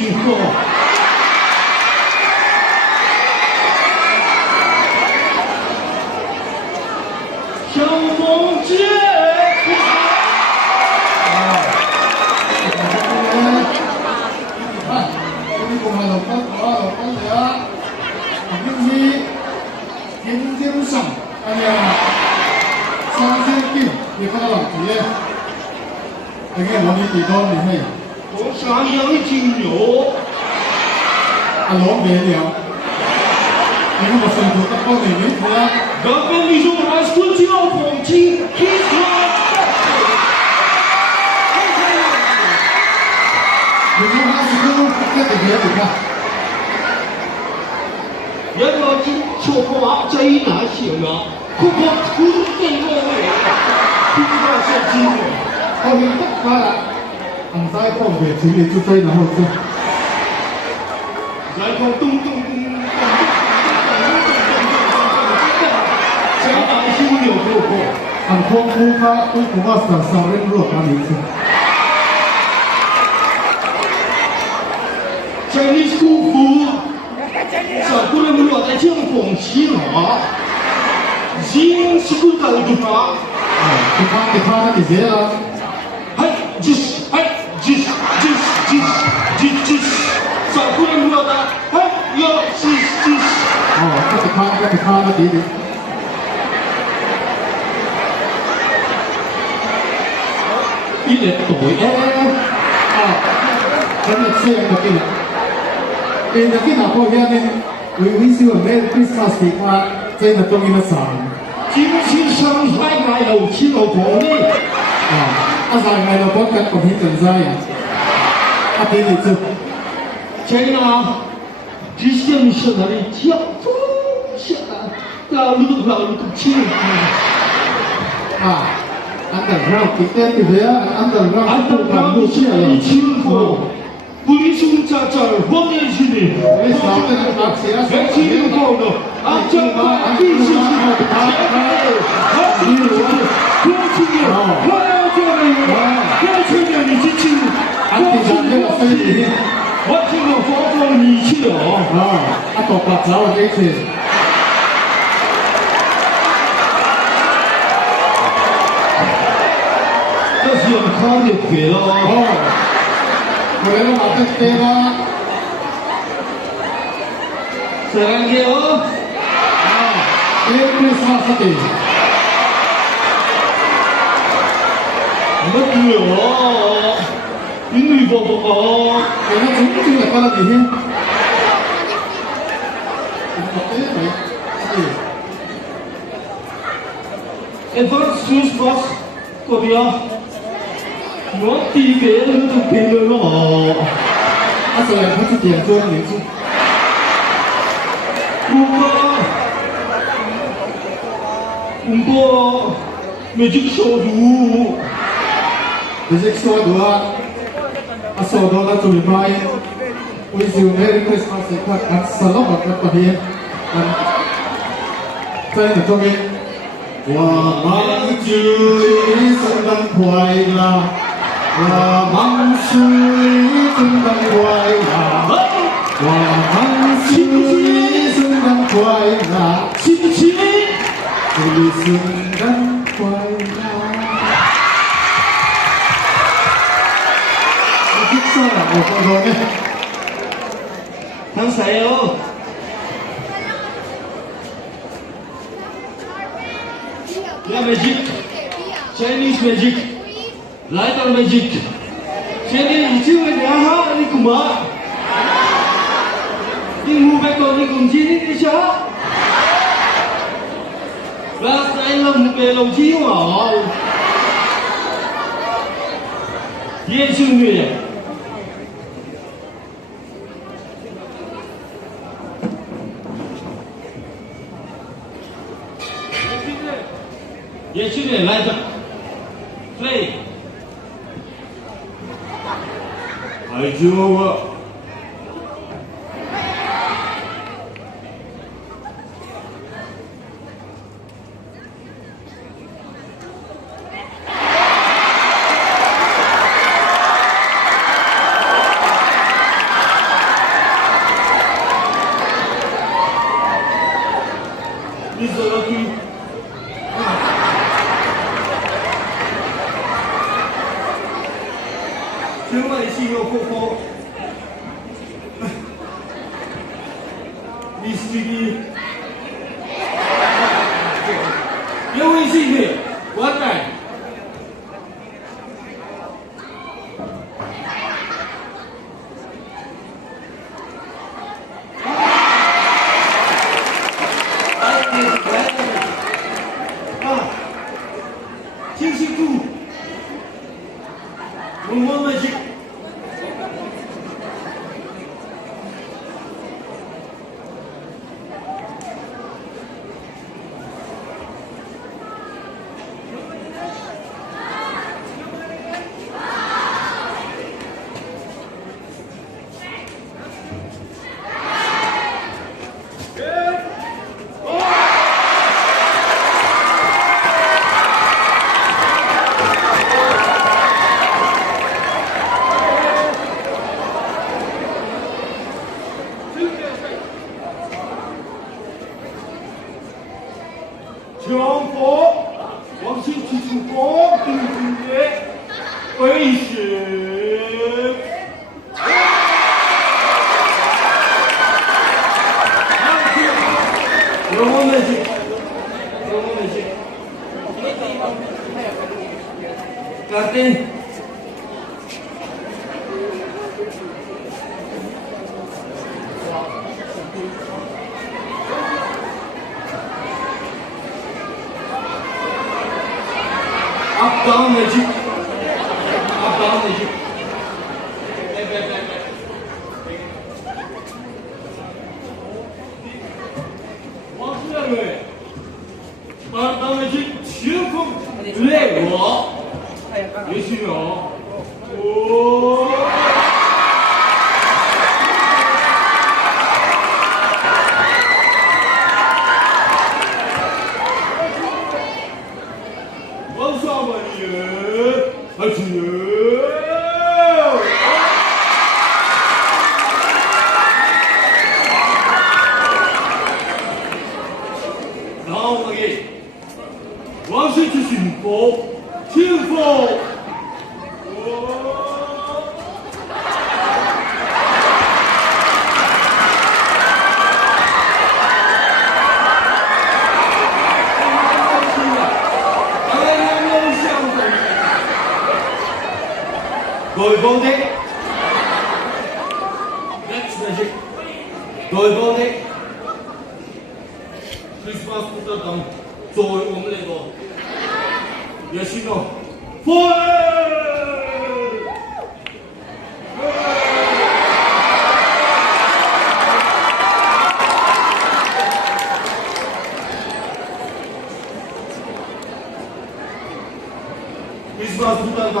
情况。小凤姐，我想要一斤肉。阿攞嘢了，你今日上到得幫你呢個啦。我跟你说，还是滚进我房间，开始。你講下是都一定嘅嚟㗎。人我今说话在哪些了？可可出电话没？不知道是几个。我已經得㗎啦，唔使幫佢處理出追然後先。然后咚咚咚咚咚咚咚咚咚，想把修有过过。很空空他都不怕少人弱他名字。Chinese school food，少过人落在江广西了，新是个搞的嘛。你看那几些了？哎，就是少过人落的，哎，要是。哦，你看那弟弟。一年tuổi Kan saya yang begini. Tapi nak kau lihat ni, we wish you a Merry Christmas di mana saya nak tunggu nasam. 今天上海买了七老婆呢。asal ngai lo buat kan penghitungan saya. Apa ini tu? China，之前是那里讲不下，老路清。Underground kita tu dia underground tu baru是你清楚。不离中在这儿方面去的，我全清楚到的，啊，这块地是前面，我清楚，我清楚，我要这个，我前面你去清，我清楚方方你去了，多把早这些。这是用康的给了。我来把这给了。Thank you。Christmas Day。乜嘢啊？英语报告啊？给他总共来干了几天？Advance choose pass，嗰邊啊？我第一個都評論咯。所以他是點做名字。唔過，未接受到。你識說到啊？說到那最快，wish you Merry Christmas 一salamat at pahiyan。在你中间，我们祝你圣诞快乐。我们祝你圣诞快乐，我们祝你圣诞快乐，信不信？祝你圣诞快乐。我听错了，我说错呢。睇死哦！要 magic，Chinese magic。来到 magic， 现在已经为两哈，你干嘛？你500個你共錢你想？Last time 我500路錢喎，也兄弟。也兄弟来着，对。还救我！你是的，有微信的，我来。清晰度，我们去。强迫往前提出高度的危险。有我们去，有我们去。赶紧。Up down magic. Up down magic. Back. Up down magic. 前锋来我，也许哦。往上吧你，而且，然后我给往前去进攻，前锋，đối vô thế next magic đối vô thế Christmas 부터 당 rồi我们那个也是喏 Christmas 부터 당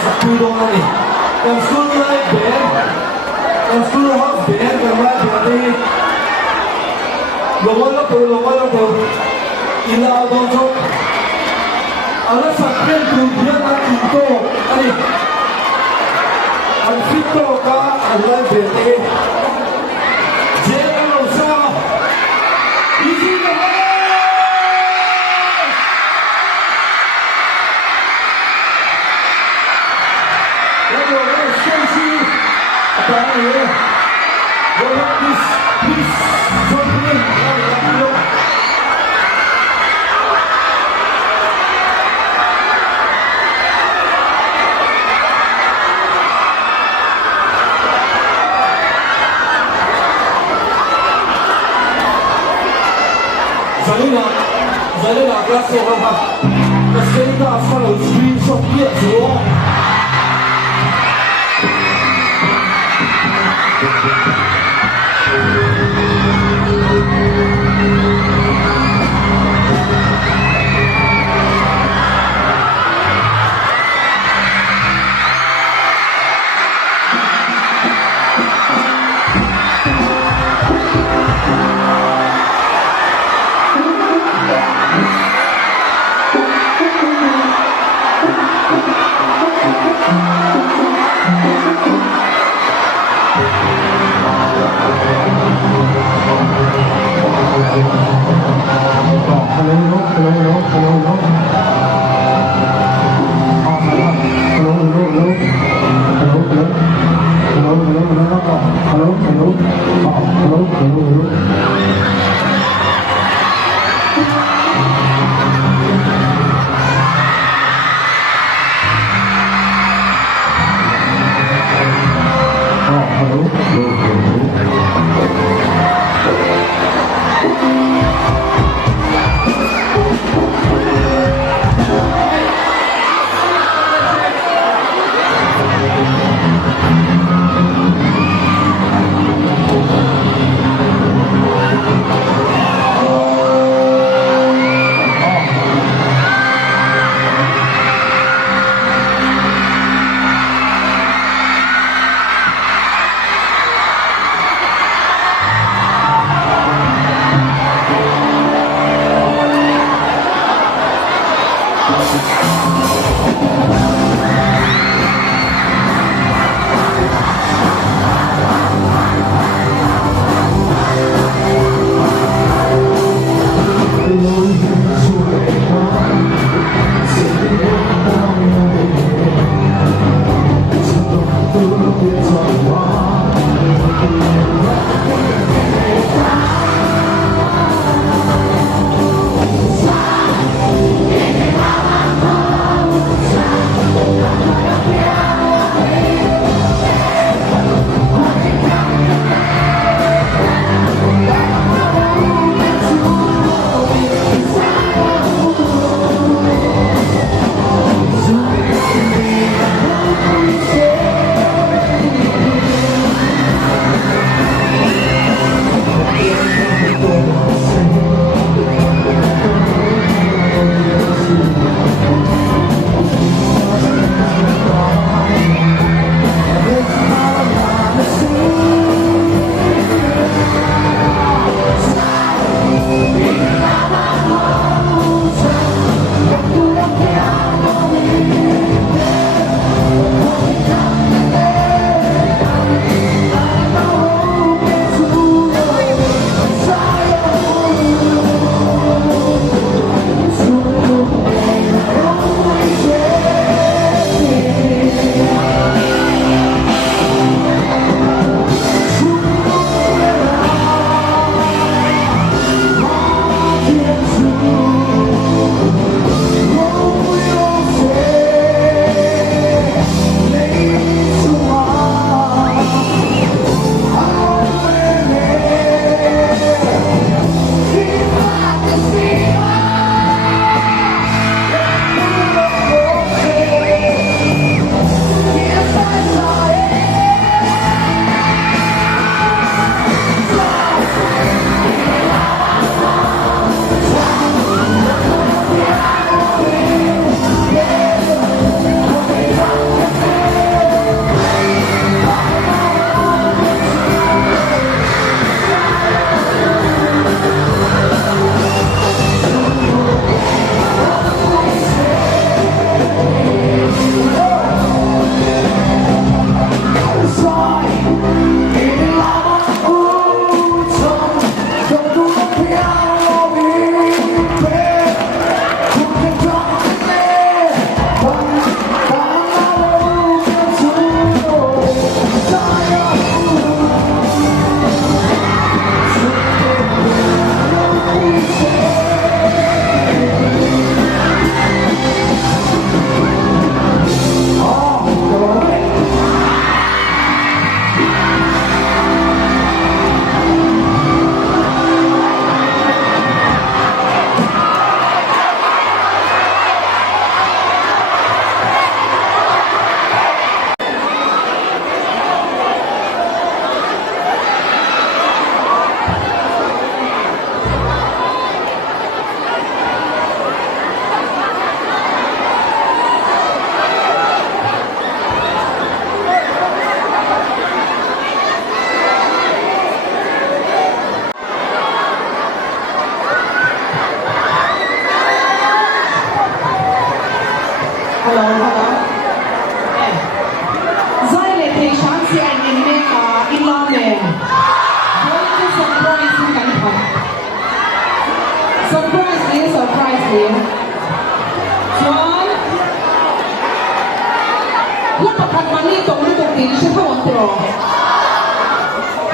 sa tulong na ni. Ang school life band, ang school house band, ang mga band, lumala po, ilaw daw so. Alas sa pen, tubiyan at ito, ay, ang fito ka, ang life band, General sa, easy na ba? Zalina, klase ha. Kasi ito asal ang screenshot niya, so.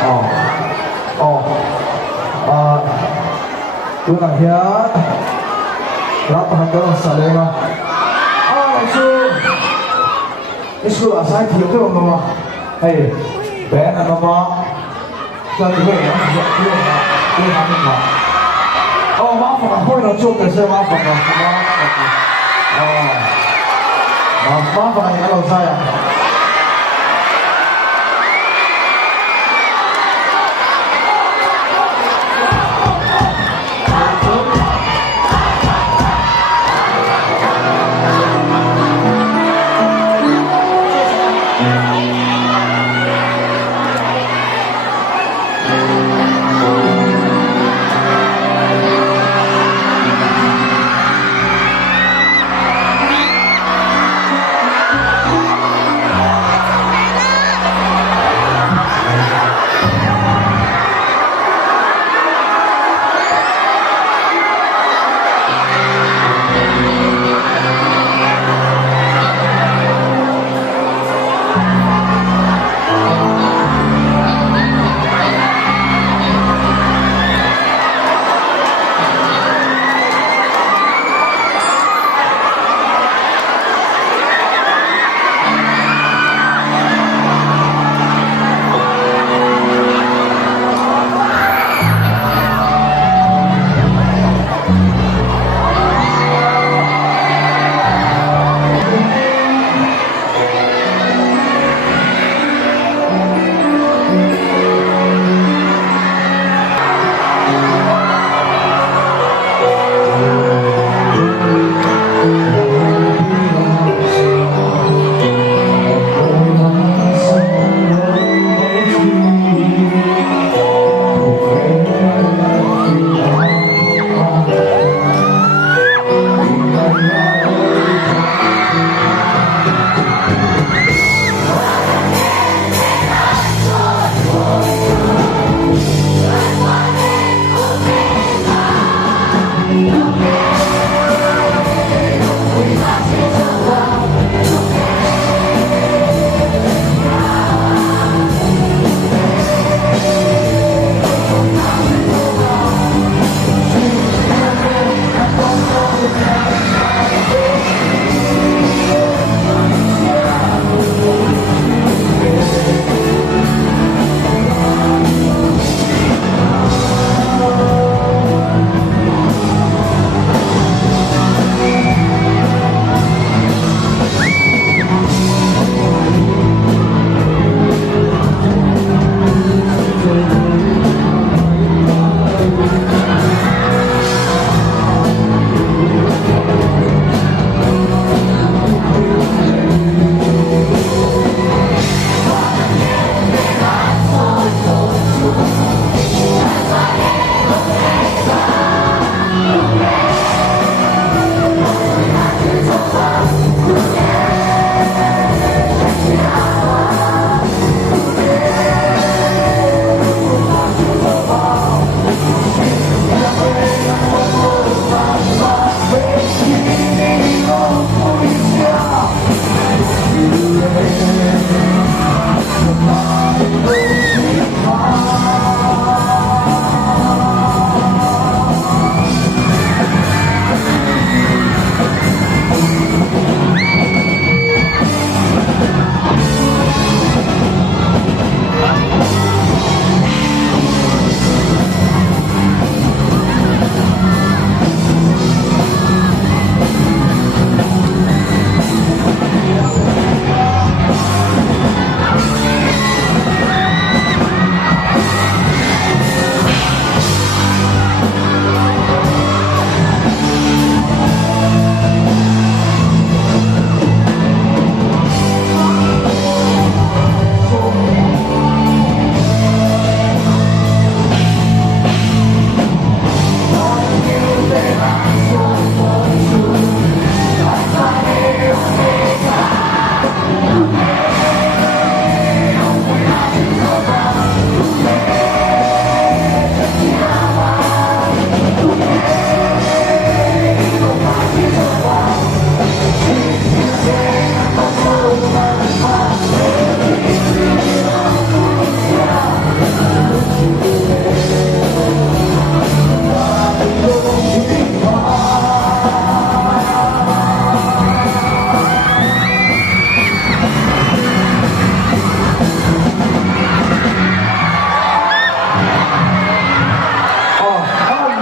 哦，哦，哦，有哪天老板跟我说的吗？老师，你说啥听懂了吗？哎，别那个吗？叫你会员对他们吗？哦，麻烦了，会了做个是麻烦了，麻烦你老三呀。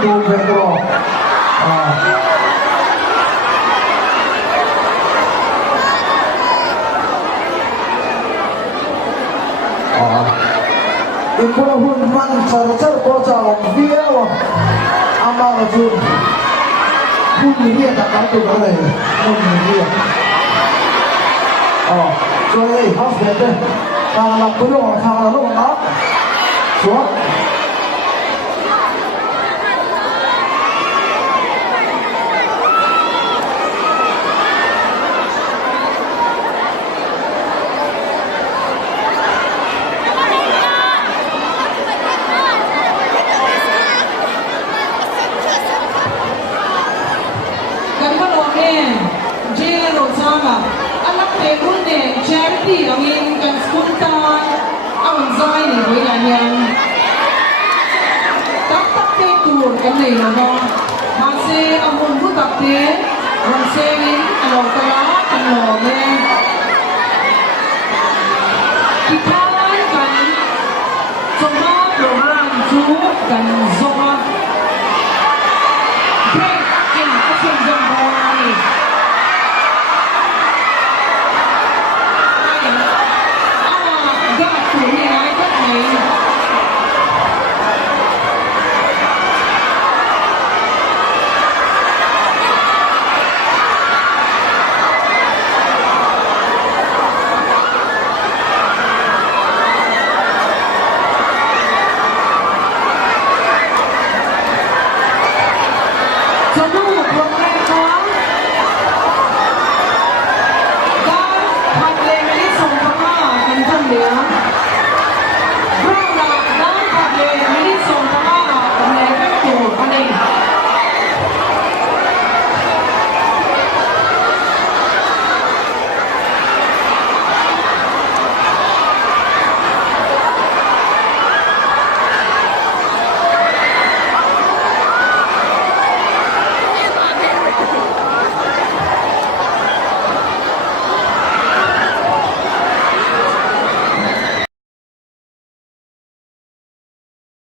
ดูเพลงก็อีกคนละหุ่นมันชาร์เจอร์ก็จะเบี้ยวอามาละจุนหุ่นนี้จะตั้งตัวอะไรหุ่นนี้ช่วยเขาเสียด้วยทางเราไม่รู้ทางเราต้องรับชัวร์ที่เราเองกันสกุลตาเอาหนังใจในเวลายังตักเตะตัวกันเลยนะมาเซอมุนผู้ตักเตะมันเซนินอลองตลาดอันหล่อแม่ที่ท้ายกันสมมาโปรฮันจูกันสมมาเบรก